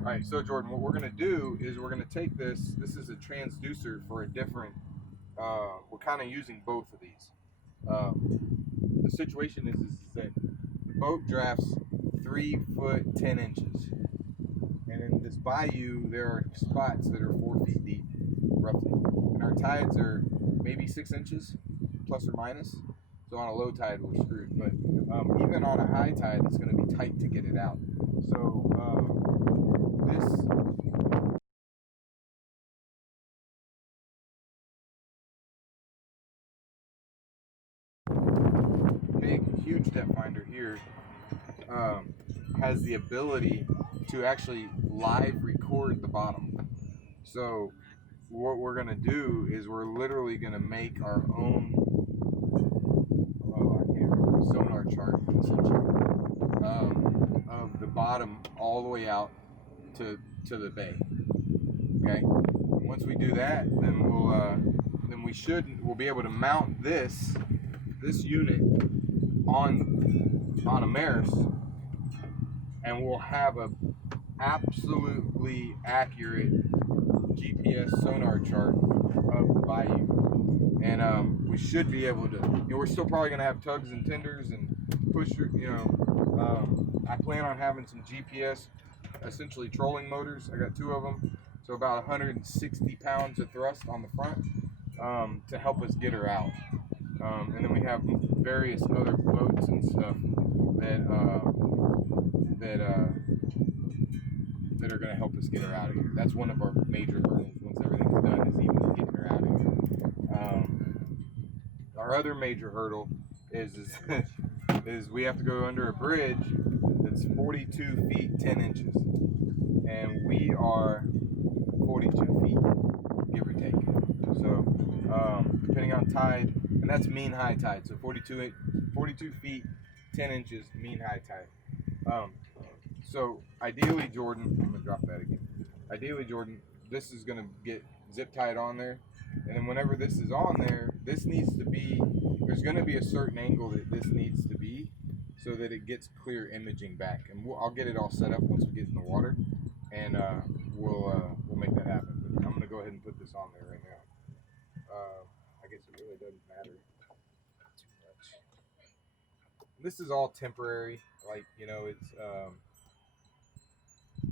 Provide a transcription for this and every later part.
Alright, so Jordan, what we're going to do is we're going to take this is a transducer for a different, we're kind of using both of these. The situation is that the boat drafts 3 foot 10 inches. And in this bayou, there are spots that are 4 feet deep, roughly. And our tides are maybe 6 inches, plus or minus. So on a low tide, we're screwed. But even on a high tide, it's going to be tight to get it out. So this big, huge depth finder here has the ability to actually live record the bottom. So what we're going to do is we're literally going to make our own sonar chart, essentially, of the bottom all the way out to the bay. Okay. Once we do that, then we'll be able to mount this unit on Ameris, and we'll have a absolutely accurate GPS sonar chart of the bayou. And we should be able to, we're still probably going to have tugs and tenders and pusher, I plan on having some GPS, essentially trolling motors. I got 2 of them, so about 160 pounds of thrust on the front to help us get her out. And then we have various other boats and stuff that are going to help us get her out of here. That's one of our major hurdles once everything's done, is even getting her out of here. Our other major hurdle is we have to go under a bridge that's 42 feet 10 inches, and we are 42 feet, give or take. So depending on tide, and that's mean high tide, so 42 feet 10 inches mean high tide. So ideally, Jordan, I'm gonna drop that again. Ideally, Jordan, this is gonna get zip tied on there, and then whenever this is on there, this needs to be, there's gonna be a certain angle that this needs to be so that it gets clear imaging back. And I'll get it all set up once we get in the water, and we'll make that happen. But I'm gonna go ahead and put this on there right now. I guess it really doesn't matter too much. This is all temporary, like, it's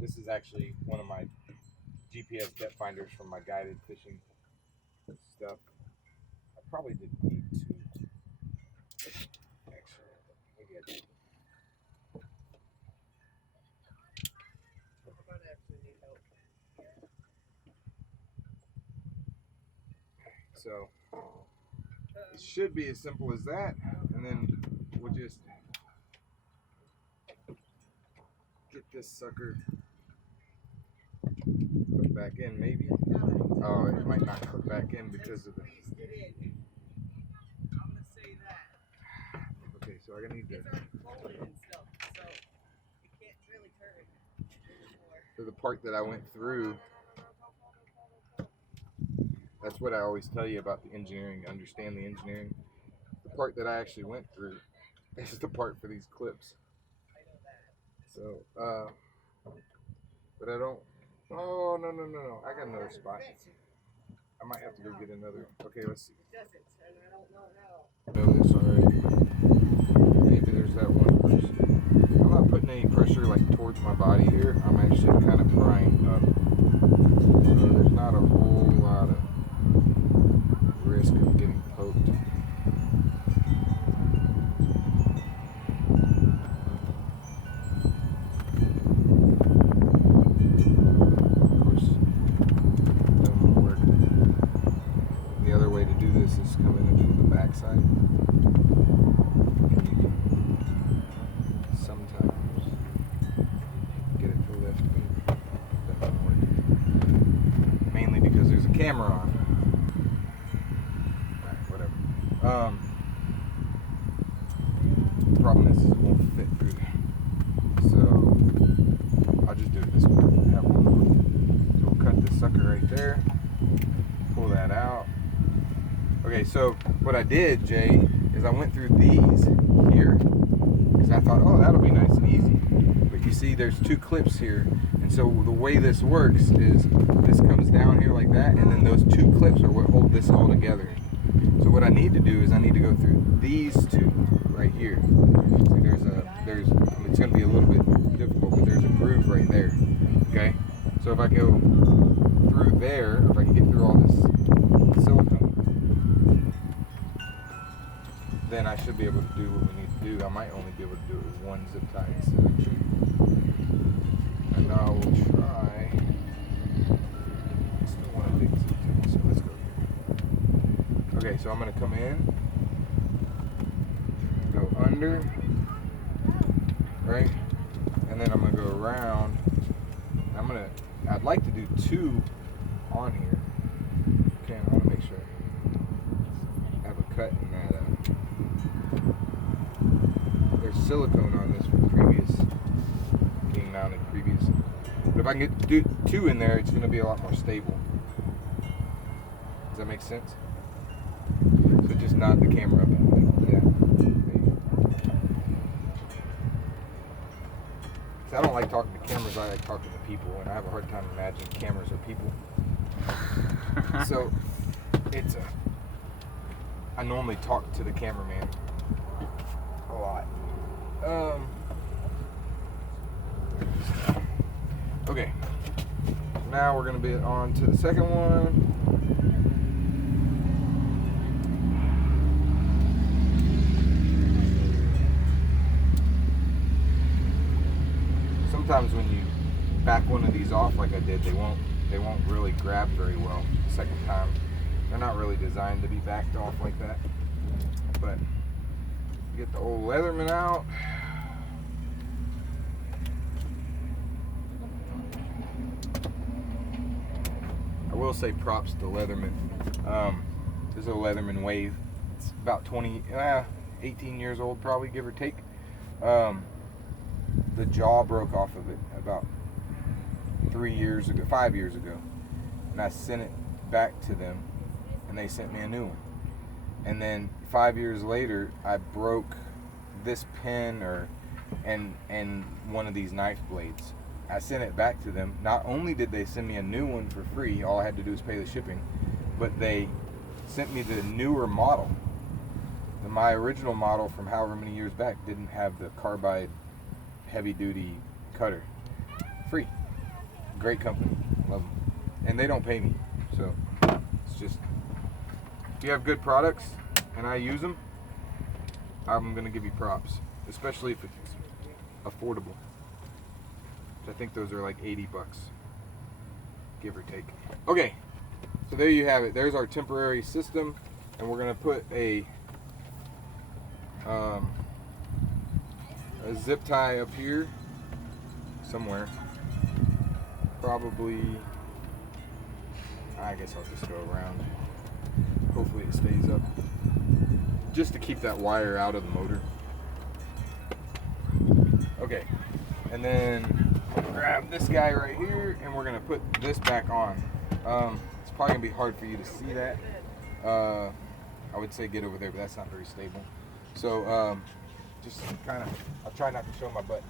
this is actually one of my GPS depth finders from my guided fishing stuff. I probably didn't need to. Actually, maybe I did. So it should be as simple as that, and then we'll just get this sucker put back in, maybe. Oh, it might not put back in because of the. Okay, so I need to. So the part that I went through, that's what I always tell you about the engineering, understand the engineering. The part that I actually went through is the part for these clips. So, but I don't, oh, no, I got another spot. I might have to go get another, okay, let's see. I know this already, but maybe there's that one person. I'm not putting any pressure like towards my body here. I'm actually kind of prying up. So there's not a whole lot of risk of getting poked. Of course, it doesn't work. The other way to do this is coming in from the backside. And you can sometimes get it to lift, but that doesn't work. Mainly because there's a camera on. The problem is it won't fit through there. So I'll just do it this way. Have one more. So we'll cut this sucker right there. Pull that out. Okay, Okay, so what I did, Jay, is I went through these here because I thought, oh, that'll be nice and easy. But you see, there's 2 clips here, and so the way this works is this comes down here like that, and then those 2 clips are what hold this all together. So what I need to do is I need to go through these 2 right here. See, it's going to be a little bit difficult, but there's a groove right there. Okay, so if I go through there, if I can get through all this silicone, then I should be able to do what we need to do. I might only be able to do it with 1 zip tie instead of 2. And now we'll try. I still want a big zip tie, so let's go here. Okay, so I'm going to come in, go under, right, and then I'm going to go around. I'd like to do 2 on here. Okay, I want to make sure I have a cut in that. There's silicone on this from previous, being mounted previous. But if I can do 2 in there, it's going to be a lot more stable. Does that make sense? So just nod the camera up. Yeah. I don't like talking to cameras, I like talking to people, and I have a hard time imagining cameras are people. So, I normally talk to the cameraman a lot. Okay, now we're going to be on to the second one. Sometimes when you back one of these off like I did, they won't really grab very well the second time. They're not really designed to be backed off like that. But get the old Leatherman out. I will say props to Leatherman. This is a Leatherman Wave. It's about 18 years old probably, give or take. The jaw broke off of it about 5 years ago, and I sent it back to them, and they sent me a new one. And then 5 years later, I broke this pin and one of these knife blades. I sent it back to them. Not only did they send me a new one for free, all I had to do was pay the shipping, but they sent me the newer model. My original model from however many years back didn't have the carbide heavy duty cutter. Free. Great company. Love them. And they don't pay me. So it's just, if you have good products and I use them, I'm going to give you props. Especially if it's affordable. I think those are like $80, give or take. Okay, so there you have it. There's our temporary system, and we're going to put a zip tie up here somewhere. Probably, I guess I'll just go around. Hopefully it stays up. Just to keep that wire out of the motor. Okay, and then grab this guy right here, and we're gonna put this back on. It's probably gonna be hard for you to see that. I would say get over there, but that's not very stable. So just kind of, I'll try not to show my butt.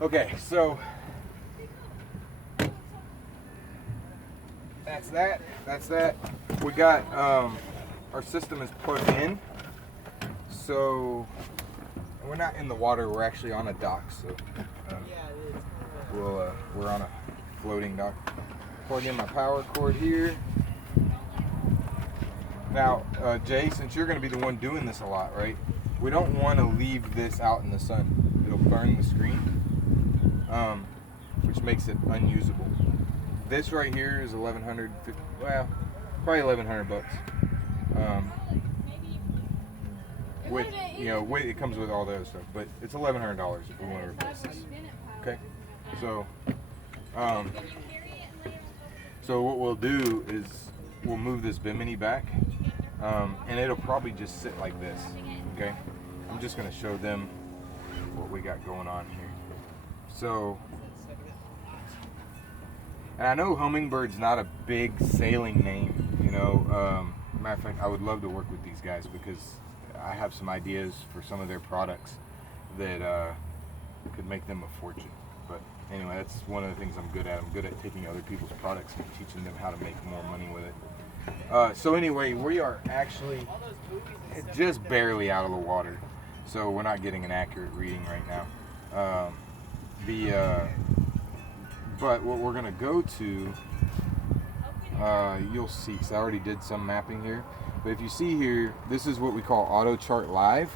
Okay, so that's that. We got our system is plugged in, so we're not in the water, we're actually on a dock, so we're on a floating dock. Plug in my power cord here. Now Jay, since you're going to be the one doing this a lot, right, we don't want to leave this out in the sun. It'll burn the screen, which makes it unusable. This right here is $1,150. Well, probably $1,100. With it comes with all the other stuff, but it's $1,100 if we want to replace this. Okay, so so what we'll do is we'll move this bimini back. and it'll probably just sit like this. Okay, I'm just gonna show them what we got going on here. So, and I know Hummingbird's not a big sailing name, you know. Matter of fact, I would love to work with these guys because I have some ideas for some of their products that could make them a fortune. But anyway, that's one of the things I'm good at. I'm good at taking other people's products and teaching them how to make more money with it. So anyway, we are actually just barely out of the water, so we're not getting an accurate reading right now. But what we're gonna go to, you'll see, because I already did some mapping here. But if you see here, this is what we call Auto Chart Live.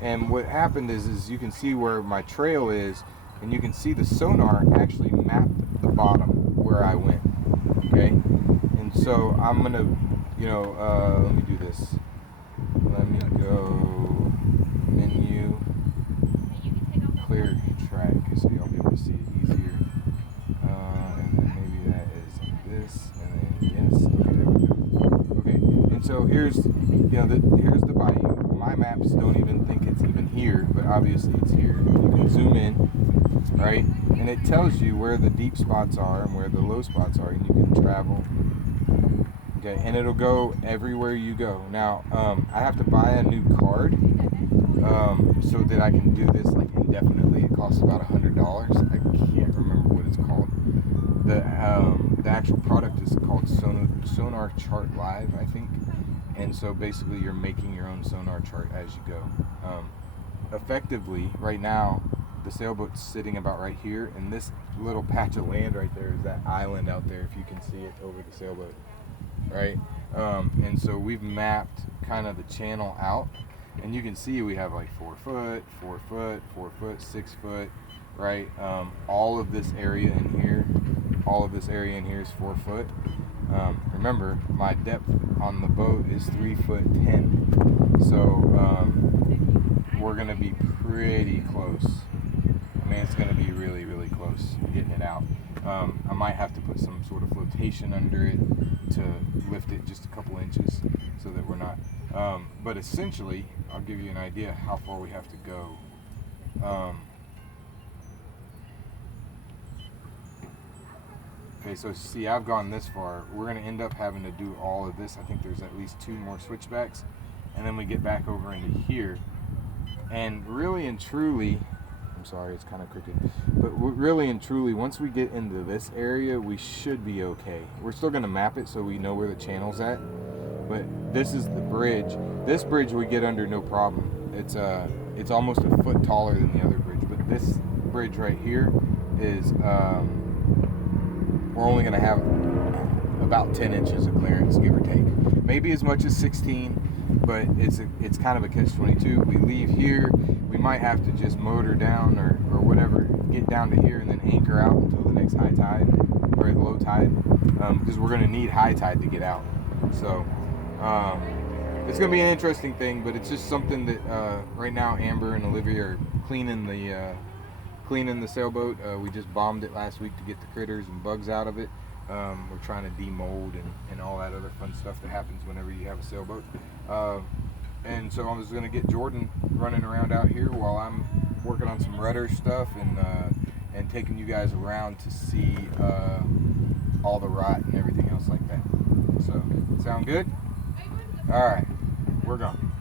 And what happened is you can see where my trail is, and you can see the sonar actually mapped the bottom where I went. Okay, and so I'm gonna, let me do this. Let me go menu, clear track, so y'all be able to see it easier. And then maybe that is this, and then yes. Okay, there we go. Okay, and so here's the bayou. My maps don't even think it's even here, but obviously it's here. You can zoom in, right? And it tells you where the deep spots are and where the low spots are, and you can travel. Okay, and it'll go everywhere you go. Now, I have to buy a new card so that I can do this like indefinitely. It costs about $100. I can't remember what it's called. The actual product is called Sonar Chart Live, I think. And so basically you're making your own sonar chart as you go. Effectively, right now, the sailboat's sitting about right here, and this little patch of land right there is that island out there, if you can see it over the sailboat, right? And so we've mapped kind of the channel out, and you can see we have like 4 foot, 4 foot, 4 foot, 6 foot, right? All of this area in here is 4 foot. Remember, my depth on the boat is 3'10", so we're gonna be pretty close. I mean, it's gonna be really, really close getting it out. I might have to put some sort of flotation under it to lift it just a couple inches so that we're not. But essentially, I'll give you an idea how far we have to go. Okay, so see, I've gone this far. We're going to end up having to do all of this. I think there's at least 2 more switchbacks, and then we get back over into here. And really and truly, I'm sorry, it's kind of crooked, but really and truly, once we get into this area, we should be okay. We're still going to map it so we know where the channel's at, but this is the bridge. This bridge we get under no problem. It's almost a foot taller than the other bridge, but this bridge right here is we're only going to have about 10 inches of clearance, give or take. Maybe as much as 16, but it's kind of a catch-22. We leave here, we might have to just motor down or whatever, get down to here and then anchor out until the next high tide, or the low tide, because we're going to need high tide to get out. So it's going to be an interesting thing, but it's just something that right now Amber and Olivia are cleaning the sailboat. We just bombed it last week to get the critters and bugs out of it. We're trying to demold and all that other fun stuff that happens whenever you have a sailboat. And so I was going to get Jordan running around out here while I'm working on some rudder stuff and taking you guys around to see all the rot and everything else like that. So, sound good? All right, we're gone.